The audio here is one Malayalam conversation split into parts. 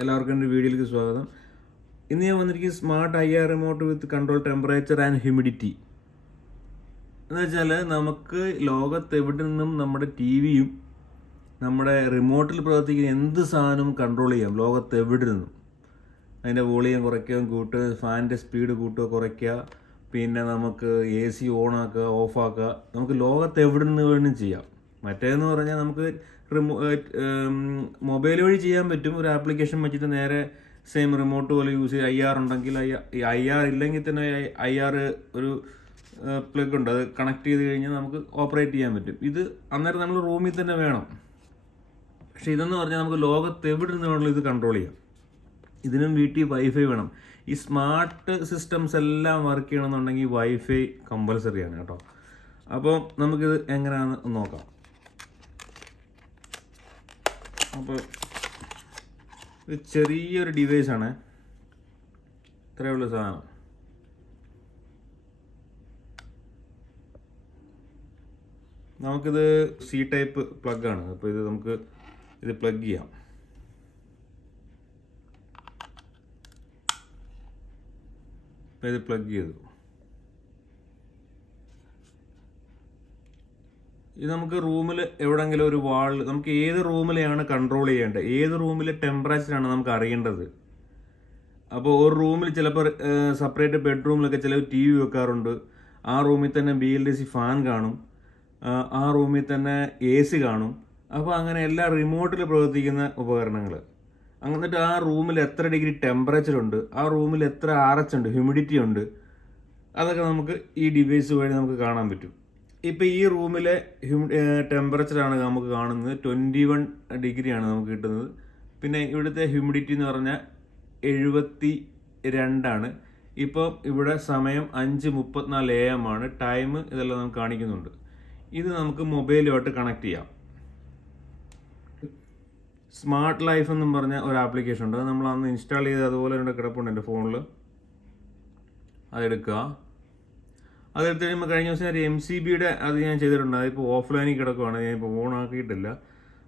എല്ലാവർക്കും എൻ്റെ വീഡിയോയിലേക്ക് സ്വാഗതം. ഇന്ന് ഞാൻ വന്നിരിക്കുന്നത് smart IR remote with control temperature and humidity. എന്ന് വെച്ചാൽ നമുക്ക് ലോകത്ത് എവിടെ നിന്നും നമ്മുടെ TVയും നമ്മുടെ റിമോട്ടിൽ പ്രവർത്തിക്കുന്ന എന്ത് സാധനവും കൺട്രോൾ ചെയ്യാം. ലോകത്ത് എവിടെ നിന്നും അതിൻ്റെ വോളിയം കുറയ്ക്കുക, കൂട്ടുക, ഫാനിൻ്റെ സ്പീഡ് കൂട്ടുക, കുറയ്ക്കുക, പിന്നെ നമുക്ക് AC ഓണാക്കുക, ഓഫാക്കുക. നമുക്ക് ലോകത്ത് എവിടെ നിന്ന് വേണമെങ്കിലും ചെയ്യാം. മറ്റേതെന്ന് പറഞ്ഞാൽ നമുക്ക് മൊബൈൽ വഴി ചെയ്യാൻ പറ്റും. ഒരു ആപ്ലിക്കേഷൻ വെച്ചിട്ട് നേരെ സെയിം റിമോട്ട് പോലെ യൂസ് ചെയ്ത് IR ഉണ്ടെങ്കിൽ IR ഇല്ലെങ്കിൽ തന്നെ IR ഒരു പ്ലഗ് ഉണ്ട്, അത് കണക്ട് ചെയ്ത് കഴിഞ്ഞാൽ നമുക്ക് ഓപ്പറേറ്റ് ചെയ്യാൻ പറ്റും. ഇത് അന്നേരം നമ്മൾ റൂമിൽ തന്നെ വേണം. പക്ഷേ ഇതെന്ന് പറഞ്ഞാൽ നമുക്ക് ലോകത്ത് എവിടെ നിന്ന് വേണമെങ്കിലും ഇത് കൺട്രോൾ ചെയ്യാം. ഇതിനും വീട്ടിൽ വൈഫൈ വേണം. ഈ സ്മാർട്ട് സിസ്റ്റംസ് എല്ലാം വർക്ക് ചെയ്യണമെന്നുണ്ടെങ്കിൽ വൈഫൈ കമ്പൽസറിയാണ് കേട്ടോ. അപ്പോൾ നമുക്കിത് എങ്ങനെയാണെന്ന് നോക്കാം. അപ്പോൾ ഇത് ചെറിയൊരു ഡിവൈസാണ്, ഇത്രയുള്ള സാധനം. നമുക്കിത് C ടൈപ്പ് പ്ലഗാണ്. അപ്പോൾ ഇത് നമുക്ക് ഇത് പ്ലഗ് ചെയ്യാം. അപ്പോൾ ഇത് പ്ലഗ് ചെയ്തു. ഇത് നമുക്ക് റൂമിൽ എവിടെയെങ്കിലും ഒരു വാൾ, നമുക്ക് ഏത് റൂമിലെയാണ് കൺട്രോൾ ചെയ്യേണ്ടത്, ഏത് റൂമിലെ ടെമ്പറേച്ചറാണ് നമുക്ക് അറിയേണ്ടത്. അപ്പോൾ ഒരു റൂമിൽ ചിലപ്പോൾ സെപ്പറേറ്റ് ബെഡ്റൂമിലൊക്കെ ചിലപ്പോൾ TV വെക്കാറുണ്ട്. ആ റൂമിൽ തന്നെ BLDC ഫാൻ കാണും, ആ റൂമിൽ തന്നെ AC കാണും. അപ്പോൾ അങ്ങനെ എല്ലാ റിമോട്ടിൽ പ്രവർത്തിക്കുന്ന ഉപകരണങ്ങൾ. എന്നിട്ട് ആ റൂമിൽ എത്ര ഡിഗ്രി ടെമ്പറേച്ചർ ഉണ്ട്, ആ റൂമിൽ എത്ര RH ഉണ്ട്, ഹ്യൂമിഡിറ്റി ഉണ്ട്, അതൊക്കെ നമുക്ക് ഈ ഡിവൈസ് വഴി നമുക്ക് കാണാൻ പറ്റും. ഇപ്പോൾ ഈ റൂമിലെ ടെമ്പറേച്ചറാണ് നമുക്ക് കാണുന്നത്, 21 ഡിഗ്രിയാണ് നമുക്ക് കിട്ടുന്നത്. പിന്നെ ഇവിടുത്തെ ഹ്യൂമിഡിറ്റി എന്ന് പറഞ്ഞാൽ 72 ഇപ്പോൾ ഇവിടെ സമയം 5:34 AM ആണ്. ടൈം ഇതെല്ലാം നമുക്ക് കാണിക്കുന്നുണ്ട്. ഇത് നമുക്ക് മൊബൈലുമായിട്ട് കണക്ട് ചെയ്യാം. സ്മാർട്ട് ലൈഫ് എന്നും പറഞ്ഞ ഒരു ആപ്ലിക്കേഷൻ ഉണ്ട്, അത് നമ്മൾ അന്ന് ഇൻസ്റ്റാൾ ചെയ്ത് അതുപോലെ തന്നെ കിടപ്പുണ്ട് എൻ്റെ ഫോണിൽ. അതെടുക്കുക. അതെടുത്ത് കഴിയുമ്പോൾ കഴിഞ്ഞ ദിവസം ഒരു MCBയുടെ അത് ഞാൻ ചെയ്തിട്ടുണ്ട്. അതിപ്പോൾ ഓഫ്ലൈനിൽ കിടക്കുവാണ്, ഞാനിപ്പോൾ ഓൺ ആക്കിയിട്ടില്ല.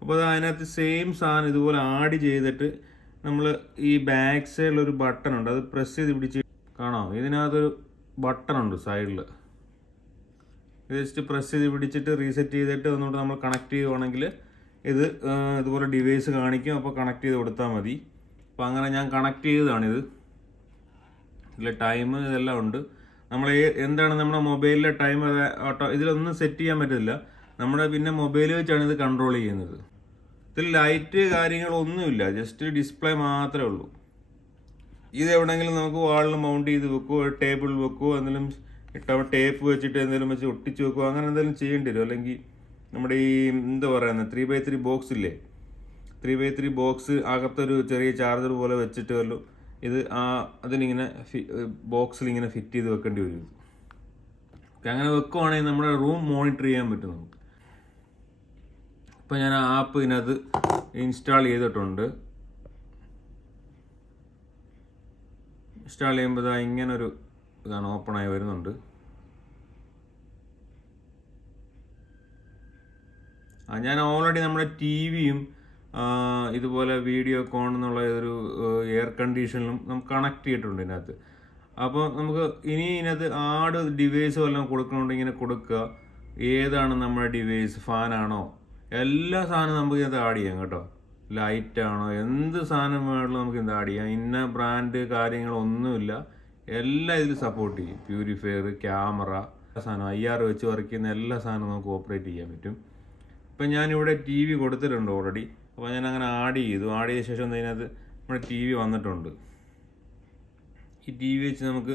അപ്പോൾ അത് അതിനകത്ത് സെയിം സാധനം ഇതുപോലെ ആഡ് ചെയ്തിട്ട് നമ്മൾ ഈ ബാക്ക് സൈഡിലൊരു ബട്ടൺ ഉണ്ട്, അത് പ്രസ് ചെയ്ത് പിടിച്ച് കാണാം. ഇതിനകത്തൊരു ബട്ടൺ ഉണ്ട് സൈഡിൽ, ഇത് ജസ്റ്റ് പ്രസ് ചെയ്ത് പിടിച്ചിട്ട് റീസെറ്റ് ചെയ്തിട്ട് ഒന്നുകൂടെ നമ്മൾ കണക്ട് ചെയ്യുവാണെങ്കിൽ ഇത് ഇതുപോലെ ഡിവൈസ് കാണിക്കും. അപ്പോൾ കണക്ട് ചെയ്ത് കൊടുത്താൽ മതി. അപ്പോൾ അങ്ങനെ ഞാൻ കണക്ട് ചെയ്തതാണിത്. ഇതിൽ ടൈം ഇതെല്ലാം ഉണ്ട്. നമ്മൾ എന്താണ് നമ്മുടെ മൊബൈലിലെ ടൈം ഇതിലൊന്നും സെറ്റ് ചെയ്യാൻ പറ്റില്ല. നമ്മുടെ പിന്നെ മൊബൈൽ വെച്ചാണ് ഇത് കൺട്രോൾ ചെയ്യുന്നത്. ഇതിൽ ലൈറ്റ് കാര്യങ്ങളൊന്നുമില്ല, ജസ്റ്റ് ഡിസ്പ്ലേ മാത്രമേ ഉള്ളൂ. ഇത് എവിടെയെങ്കിലും നമുക്ക് വാളിൽ മൗണ്ട് ചെയ്ത് വെക്കുമോ, ടേബിളിൽ വെക്കുമോ, എന്തെങ്കിലും ടേപ്പ് വെച്ചിട്ട് എന്തെങ്കിലും വെച്ച് ഒട്ടിച്ച് വെക്കുമോ, അങ്ങനെ എന്തെങ്കിലും ചെയ്യേണ്ടി വരും. അല്ലെങ്കിൽ നമ്മുടെ ഈ എന്താ പറയുന്നത് 3x3 ബോക്സ് ഇല്ലേ, 3x3 ബോക്സ് അകത്തൊരു ചെറിയ ചാർജർ പോലെ വെച്ചിട്ട് വല്ലോ ഇത് അതിലിങ്ങനെ ബോക്സിൽ ഇങ്ങനെ ഫിറ്റ് ചെയ്ത് വെക്കേണ്ടി വരും. അങ്ങനെ വെക്കുവാണെങ്കിൽ നമ്മുടെ റൂം മോണിറ്റർ ചെയ്യാൻ പറ്റും നമുക്ക്. ഇപ്പം ഞാൻ ആ ആപ്പ് ഇതിനകത്ത് ഇൻസ്റ്റാൾ ചെയ്തിട്ടുണ്ട്. ഇൻസ്റ്റാൾ ചെയ്യുമ്പോൾ ഇങ്ങനൊരു ഇതാണ് ഓപ്പണായി വരുന്നുണ്ട്. ഞാൻ ഓൾറെഡി നമ്മുടെ TVയും ഇതുപോലെ വീഡിയോ കോൺ എന്നുള്ള ഒരു എയർ കണ്ടീഷനിലും നമുക്ക് കണക്ട് ചെയ്തിട്ടുണ്ട് ഇതിനകത്ത്. അപ്പോൾ നമുക്ക് ഇനി ഇതിനകത്ത് ആഡ് ഡിവൈസ് വല്ലതും കൊടുക്കണമെങ്കിൽ ഇങ്ങനെ കൊടുക്കുക. ഏതാണ് നമ്മുടെ ഡിവൈസ്, ഫാനാണോ, എല്ലാ സാധനവും നമുക്ക് ഇതിനകത്ത് ആഡ് ചെയ്യാം കേട്ടോ. ലൈറ്റാണോ, എന്ത് സാധനം വേണമെങ്കിലും നമുക്ക് ഇത് ആഡ് ചെയ്യാം. ഇന്ന ബ്രാൻഡ് കാര്യങ്ങളൊന്നുമില്ല, എല്ലാം ഇതിൽ സപ്പോർട്ട് ചെയ്യും. പ്യൂരിഫയർ, ക്യാമറ, സാധനം IR വെച്ച് വർക്ക് ചെയ്യുന്ന എല്ലാ സാധനവും നമുക്ക് ഓപ്പറേറ്റ് ചെയ്യാൻ പറ്റും. ഇപ്പം ഞാനിവിടെ TV കൊടുത്തിട്ടുണ്ട് ഓൾറെഡി. അപ്പോൾ ഞാൻ അങ്ങനെ ആഡ് ചെയ്ത ശേഷം ഇതിനകത്ത് നമ്മുടെ TV വന്നിട്ടുണ്ട്. ഈ TV വെച്ച് നമുക്ക്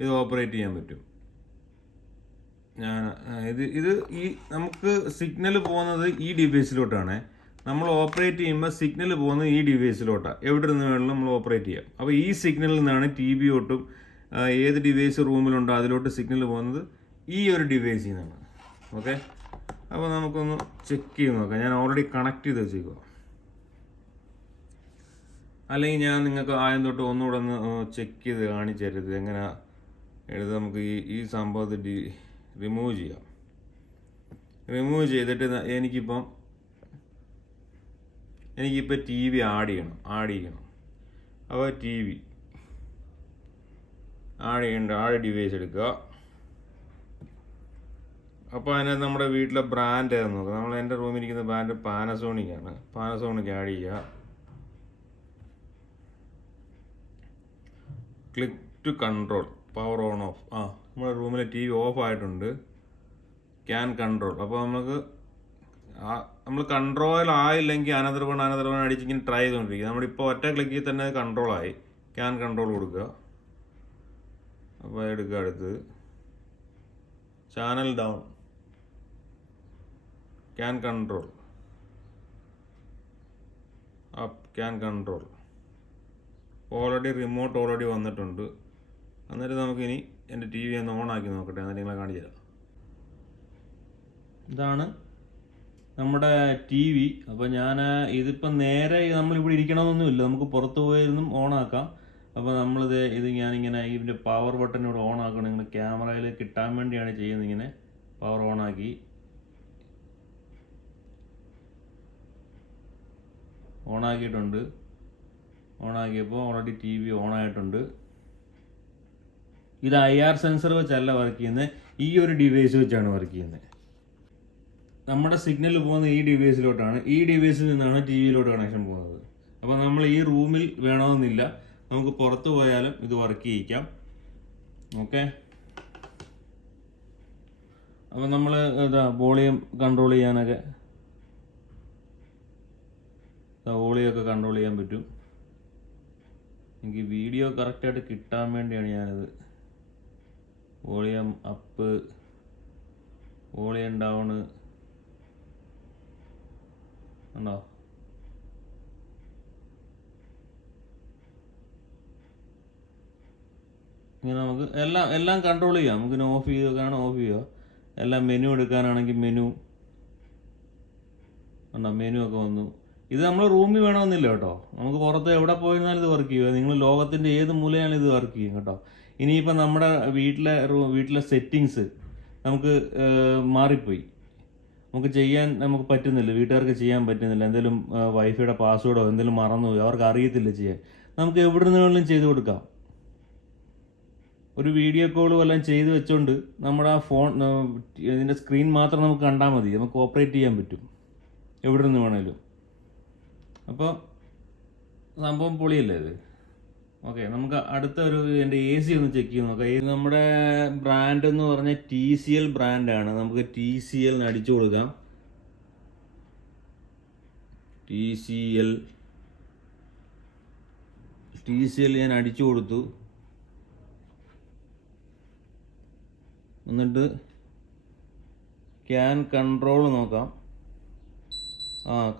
ഇത് ഓപ്പറേറ്റ് ചെയ്യാൻ പറ്റും. ഇത് ഈ നമുക്ക് സിഗ്നൽ പോകുന്നത് ഈ ഡിവൈസിലോട്ടാണ്. നമ്മൾ ഓപ്പറേറ്റ് ചെയ്യുമ്പോൾ സിഗ്നൽ പോകുന്നത് ഈ ഡിവൈസിലോട്ടാണ്. എവിടെ നിന്ന് വേണമെങ്കിലും നമ്മൾ ഓപ്പറേറ്റ് ചെയ്യാം. അപ്പോൾ ഈ സിഗ്നലിൽ നിന്നാണ് TV യോട്ടും ഏത് ഡിവൈസ് റൂമിലുണ്ടോ അതിലോട്ട് സിഗ്നൽ പോകുന്നത് ഈ ഒരു ഡിവൈസിൽ നിന്നാണ്. ഓക്കെ, അപ്പോൾ നമുക്കൊന്ന് ചെക്ക് ചെയ്ത് നോക്കാം. ഞാൻ ഓൾറെഡി കണക്ട് ചെയ്ത് വെച്ചേക്കുക. അല്ലെങ്കിൽ ഞാൻ നിങ്ങൾക്ക് ആദ്യം തൊട്ട് ഒന്നുകൂടെ ഒന്ന് ചെക്ക് ചെയ്ത് കാണിച്ചു തരുത് എങ്ങനെ എഴുതി. നമുക്ക് ഈ സംഭവത്തിൽ റിമൂവ് ചെയ്യാം. റിമൂവ് ചെയ്തിട്ട് എനിക്കിപ്പോൾ TV ആഡ് ചെയ്യണം. അപ്പോൾ ടി വി ആഡ് ഡിവൈസ് എടുക്കുക. അപ്പോൾ അതിനകത്ത് നമ്മുടെ വീട്ടിലെ ബ്രാൻഡ് ഏതെന്ന് നോക്കുക. നമ്മൾ എൻ്റെ റൂമിൽ ഇരിക്കുന്ന ബ്രാൻഡ് പാനസോണിക് ആണ്. പാനസോണിക് ആഡ് ചെയ്യുക. Click to control power on off. നമ്മുടെ റൂമിലെ ടി വി ഓഫ് ആയിട്ടുണ്ട്. Can control. അപ്പോൾ നമ്മൾ കൺട്രോൾ ആയില്ലെങ്കിൽ അനദർ വൺ അടിച്ചിങ്ങനെ ട്രൈ ചെയ്തുകൊണ്ടിരിക്കുക. നമ്മളിപ്പോൾ ഒറ്റ ക്ലിക്കിൽ തന്നെ കൺട്രോൾ ആയി. ക്യാൻ കൺട്രോൾ കൊടുക്കുക. അപ്പോൾ എടുക്കുക. അടുത്ത് channel down, can control up, can control. Remote already വന്നിട്ടുണ്ട്. എന്നിട്ട് നമുക്കിനി എൻ്റെ ടി വി ഒന്ന് ഓൺ ആക്കി നോക്കട്ടെ, എന്നിട്ട് നിങ്ങളെ കാണിച്ചു തരാം. ഇതാണ് നമ്മുടെ ടി വി. അപ്പോൾ ഞാൻ ഇതിപ്പം നേരെ നമ്മളിവിടെ ഇരിക്കണമെന്നൊന്നുമില്ല, നമുക്ക് പുറത്ത് പോയിരുന്നും ഓണാക്കാം. അപ്പോൾ ഞാനിങ്ങനെ ഇതിൻ്റെ പവർ ബട്ടൺ ഇവിടെ ഓൺ ആക്കണം. നിങ്ങൾ ക്യാമറയിൽ കിട്ടാൻ വേണ്ടിയാണ് ചെയ്യുന്നത്. ഇങ്ങനെ പവർ ഓണാക്കിയിട്ടുണ്ട്. ഓണാക്കിയപ്പോൾ ഓൾറെഡി ടി വി ഓണായിട്ടുണ്ട്. ഇത് IR സെൻസർ വെച്ചല്ല വർക്ക് ചെയ്യുന്നത്, ഈ ഒരു ഡിവൈസ് വെച്ചാണ് വർക്ക് ചെയ്യുന്നത്. നമ്മുടെ സിഗ്നൽ പോകുന്ന ഈ ഡിവൈസിലോട്ടാണ്. ഈ ഡിവൈസിൽ നിന്നാണ് ടി വിയിലോട്ട് കണക്ഷൻ പോകുന്നത്. അപ്പോൾ നമ്മൾ ഈ റൂമിൽ വേണമെന്നില്ല, നമുക്ക് പുറത്ത് പോയാലും ഇത് വർക്ക് ചെയ്യിക്കാം. ഓക്കെ. അപ്പോൾ നമ്മൾ വോളിയം കൺട്രോൾ ചെയ്യാനൊക്കെ വോളിയൊക്കെ കൺട്രോൾ ചെയ്യാൻ പറ്റും. എനിക്ക് വീഡിയോ കറക്റ്റായിട്ട് കിട്ടാൻ വേണ്ടിയാണ് ഞാനിത്. വോളിയം അപ്പ്, വോളിയം ഡൗണ് ഉണ്ടോ? ഇങ്ങനെ നമുക്ക് എല്ലാം കൺട്രോൾ ചെയ്യാം. നമുക്ക് ഓഫ് ചെയ്തൊക്കെയാണ് ഓഫ് ചെയ്യുക. എല്ലാം മെനു എടുക്കാനാണെങ്കിൽ മെനു ഉണ്ടോ? മെനു ഒക്കെ വന്നു. ഇത് നമ്മൾ റൂമിൽ വേണമെന്നില്ല കേട്ടോ, നമുക്ക് പുറത്ത് എവിടെ പോയിരുന്നാലും ഇത് വർക്ക് ചെയ്യുക. നിങ്ങൾ ലോകത്തിൻ്റെ ഏത് മൂലയാണ് ഇത് വർക്ക് ചെയ്യും കേട്ടോ. ഇനിയിപ്പോൾ നമ്മുടെ വീട്ടിലെ സെറ്റിങ്സ് നമുക്ക് മാറിപ്പോയി, നമുക്ക് പറ്റുന്നില്ല, വീട്ടുകാർക്ക് ചെയ്യാൻ പറ്റുന്നില്ല. എന്തെങ്കിലും വൈഫൈയുടെ പാസ്വേഡോ എന്തെങ്കിലും മറന്നുപോയി, അവർക്ക് അറിയത്തില്ല ചെയ്യാൻ, നമുക്ക് എവിടെ നിന്ന് വേണമെങ്കിലും ചെയ്ത് കൊടുക്കാം. ഒരു വീഡിയോ കോൾ വല്ലതും ചെയ്ത് വെച്ചുകൊണ്ട് നമ്മുടെ ഇതിൻ്റെ സ്ക്രീൻ മാത്രം നമുക്ക് കണ്ടാൽ മതി, നമുക്ക് ഓപ്പറേറ്റ് ചെയ്യാൻ പറ്റും എവിടെ നിന്ന് വേണേലും. അപ്പോൾ സംഭവം പൊളിയല്ലേ ഇത്. ഓക്കെ, നമുക്ക് എൻ്റെ AC ഒന്ന് ചെക്ക് ചെയ്ത് നോക്കാം. ഇത് നമ്മുടെ ബ്രാൻഡ് എന്ന് പറഞ്ഞാൽ TCL ബ്രാൻഡാണ്. നമുക്ക് TCL അടിച്ചു കൊടുക്കാം. TCL ഞാൻ അടിച്ചു കൊടുത്തു. എന്നിട്ട് ക്യാൻ കൺട്രോൾ നോക്കാം.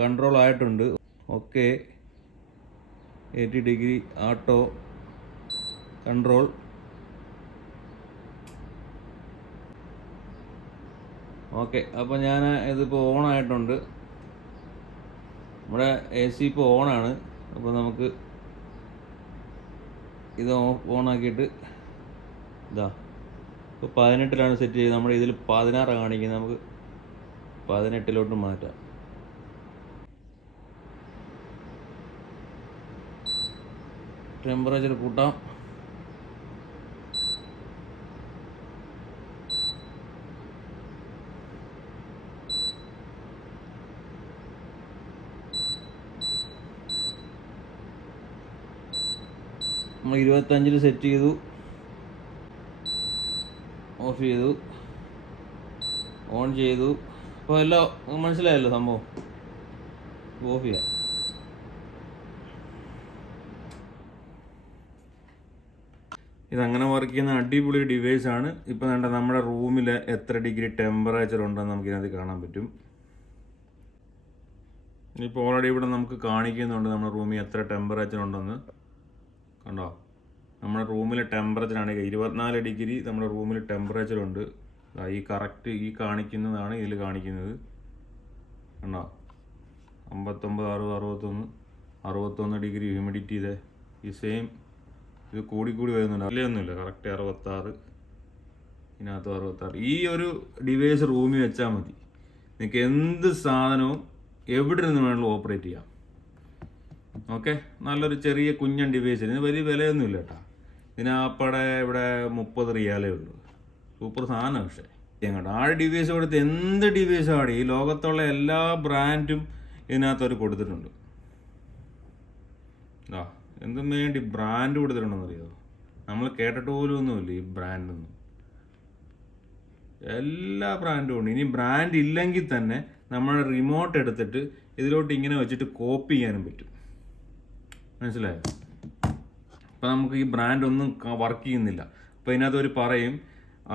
കൺട്രോൾ ആയിട്ടുണ്ട്. ഓക്കെ, 80 ഡിഗ്രി ആട്ടോ കൺട്രോൾ. ഓക്കെ, അപ്പോൾ ഞാൻ ഇതിപ്പോൾ ഓൺ ആയിട്ടുണ്ട്. നമ്മുടെ AC ഇപ്പോൾ ഓണാണ്. അപ്പോൾ നമുക്ക് ഇത് ഓണാക്കിയിട്ട് ഇപ്പോൾ 18ലാണ് സെറ്റ് ചെയ്ത്. നമ്മുടെ ഇതിൽ 16 കാണിക്കുന്നത്, നമുക്ക് 18ലോട്ട് മാറ്റാം. ടെമ്പറേച്ചർ കൂട്ടാം. നമ്മൾ 25 സെറ്റ് ചെയ്തു. ഓഫ് ചെയ്തു, ഓൺ ചെയ്തു. അപ്പോൾ എല്ലാം മനസ്സിലായല്ലോ സംഭവം. ഓഫ് ചെയ്യാം. ഇതങ്ങനെ വർക്ക് ചെയ്യുന്ന അടിപൊളി ഡിവൈസാണ്. ഇപ്പോൾ നമ്മുടെ റൂമിൽ എത്ര ഡിഗ്രി ടെമ്പറേച്ചർ ഉണ്ടെന്ന് നമുക്കിതിനകത്ത് കാണാൻ പറ്റും. ഇപ്പോൾ ഓൾറെഡി ഇവിടെ നമുക്ക് കാണിക്കുന്നുണ്ട് നമ്മുടെ റൂമിൽ എത്ര ടെമ്പറേച്ചർ ഉണ്ടെന്ന്. കണ്ടോ? നമ്മുടെ റൂമിലെ ടെമ്പറേച്ചറാണ് 24 ഡിഗ്രി നമ്മുടെ റൂമിൽ ടെമ്പറേച്ചർ ഉണ്ട്. ഈ കാണിക്കുന്നതാണ് ഇതിൽ കാണിക്കുന്നത്. കണ്ടോ? 59, 61 ഡിഗ്രി ഹ്യൂമിഡിറ്റി. ഈ സെയിം ഇത് കൂടി വരുന്നുണ്ട്. അതിലൊന്നുമില്ല, കറക്റ്റ് 66, ഇതിനകത്ത് 66. ഈ ഒരു ഡിവൈസ് റൂമിൽ വെച്ചാൽ മതി, നിങ്ങൾക്ക് എന്ത് സാധനവും എവിടെ നിന്ന് വേണമെങ്കിലും ഓപ്പറേറ്റ് ചെയ്യാം. ഓക്കെ, നല്ലൊരു ചെറിയ കുഞ്ഞൻ ഡിവൈസ്. ഇതിന് വലിയ വിലയൊന്നുമില്ല കേട്ടോ. ഇതിനാപ്പടെ ഇവിടെ 30 റിയാലേ ഉള്ളൂ. സൂപ്പർ സാധനം. പക്ഷേ കേട്ടോ, ആ ഡിവൈസ് കൊടുത്ത് എന്ത് ഡിവൈസും ആടി ഈ ലോകത്തുള്ള എല്ലാ ബ്രാൻഡും ഇതിനകത്ത് അവർ കൊടുത്തിട്ടുണ്ട്. ആ എന്തും വേണ്ടി ബ്രാൻഡ് കൊടുത്തിട്ടുണ്ടെന്നറിയോ? നമ്മൾ കേട്ടിട്ട് പോലും ഒന്നുമില്ല ഈ ബ്രാൻഡൊന്നും. എല്ലാ ബ്രാൻഡും ഉണ്ട്. ഇനി ബ്രാൻഡ് ഇല്ലെങ്കിൽ തന്നെ നമ്മുടെ റിമോട്ട് എടുത്തിട്ട് ഇതിലോട്ട് ഇങ്ങനെ വെച്ചിട്ട് കോപ്പി ചെയ്യാനും പറ്റും. മനസ്സിലായോ? അപ്പം നമുക്ക് ഈ ബ്രാൻഡ് ഒന്നും വർക്ക് ചെയ്യുന്നില്ല. അപ്പോൾ ഇതിനകത്ത് ഒരു പറയും,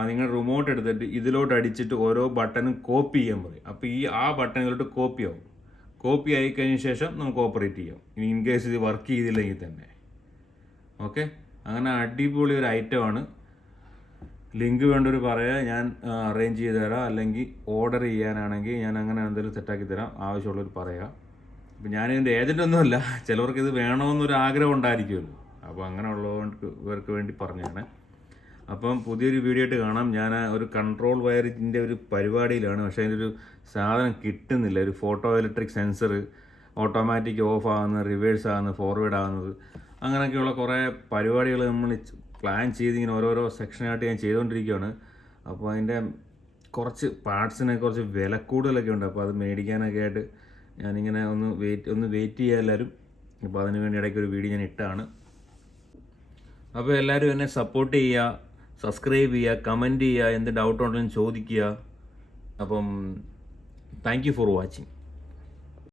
നിങ്ങൾ റിമോട്ട് എടുത്തിട്ട് ഇതിലോട്ട് അടിച്ചിട്ട് ഓരോ ബട്ടണും കോപ്പി ചെയ്യാൻ പറയും. അപ്പോൾ ആ ബട്ടണിലോട്ട് കോപ്പി ആവും. കോപ്പി ആയി കഴിഞ്ഞ ശേഷം നമുക്ക് ഓപ്പറേറ്റ് ചെയ്യാം, ഇനി ഇൻ കേസ് ഇത് വർക്ക് ചെയ്തില്ലെങ്കിൽ തന്നെ. ഓക്കെ, അങ്ങനെ അടിപൊളി ഒരു ഐറ്റമാണ്. ലിങ്ക് വേണ്ടവർ പറയാം, ഞാൻ അറേഞ്ച് ചെയ്ത് തരാം. അല്ലെങ്കിൽ ഓർഡർ ചെയ്യാനാണെങ്കിൽ ഞാൻ അങ്ങനെ എന്തെങ്കിലും സെറ്റാക്കി തരാം, ആവശ്യമുള്ളവർ പറയാം. അപ്പം ഞാനിതിൻ്റെ ഏജൻറ്റൊന്നുമല്ല, ചിലവർക്ക് ഇത് വേണമെന്നൊരു ആഗ്രഹം ഉണ്ടായിരിക്കുമല്ലോ. അപ്പോൾ അങ്ങനെയുള്ളവർക്ക് വേണ്ടി പറഞ്ഞാണ്. അപ്പം പുതിയൊരു വീഡിയോ ആയിട്ട് കാണാം. ഞാൻ ഒരു കൺട്രോൾ വയറിൻ്റെ ഒരു പരിപാടിയിലാണ്, പക്ഷേ അതിൻ്റെ ഒരു സാധനം കിട്ടുന്നില്ല. ഒരു photo electric sensor automatic of ആകുന്നത്, റിവേഴ്സ് ആകുന്നത്, ഫോർവേഡ് ആകുന്നത്, അങ്ങനെയൊക്കെയുള്ള കുറേ പരിപാടികൾ നമ്മൾ പ്ലാൻ ചെയ്ത് ഇങ്ങനെ ഓരോരോ സെക്ഷനായിട്ട് ഞാൻ ചെയ്തുകൊണ്ടിരിക്കുകയാണ്. അപ്പോൾ അതിൻ്റെ കുറച്ച് പാർട്സിനൊക്കെ കുറച്ച് വില കൂടുതലൊക്കെ ഉണ്ട്. അപ്പോൾ അത് മേടിക്കാനൊക്കെ ആയിട്ട് ഞാനിങ്ങനെ ഒന്ന് വെയിറ്റ് ചെയ്യുക എല്ലാവരും. അപ്പോൾ അതിന് വേണ്ടി ഇടയ്ക്ക് ഒരു വീഡിയോ ഞാൻ ഇട്ടാണ്. അപ്പോൾ എല്ലാവരും എന്നെ സപ്പോർട്ട് ചെയ്യുക, സബ്സ്ക്രൈബ് ചെയ്യുക, കമൻറ്റ് ചെയ്യുക, എന്ത് ഡൗട്ട് ഉണ്ടെങ്കിലും ചോദിക്കുക. അപ്പം താങ്ക് യു ഫോർ വാച്ചിങ്.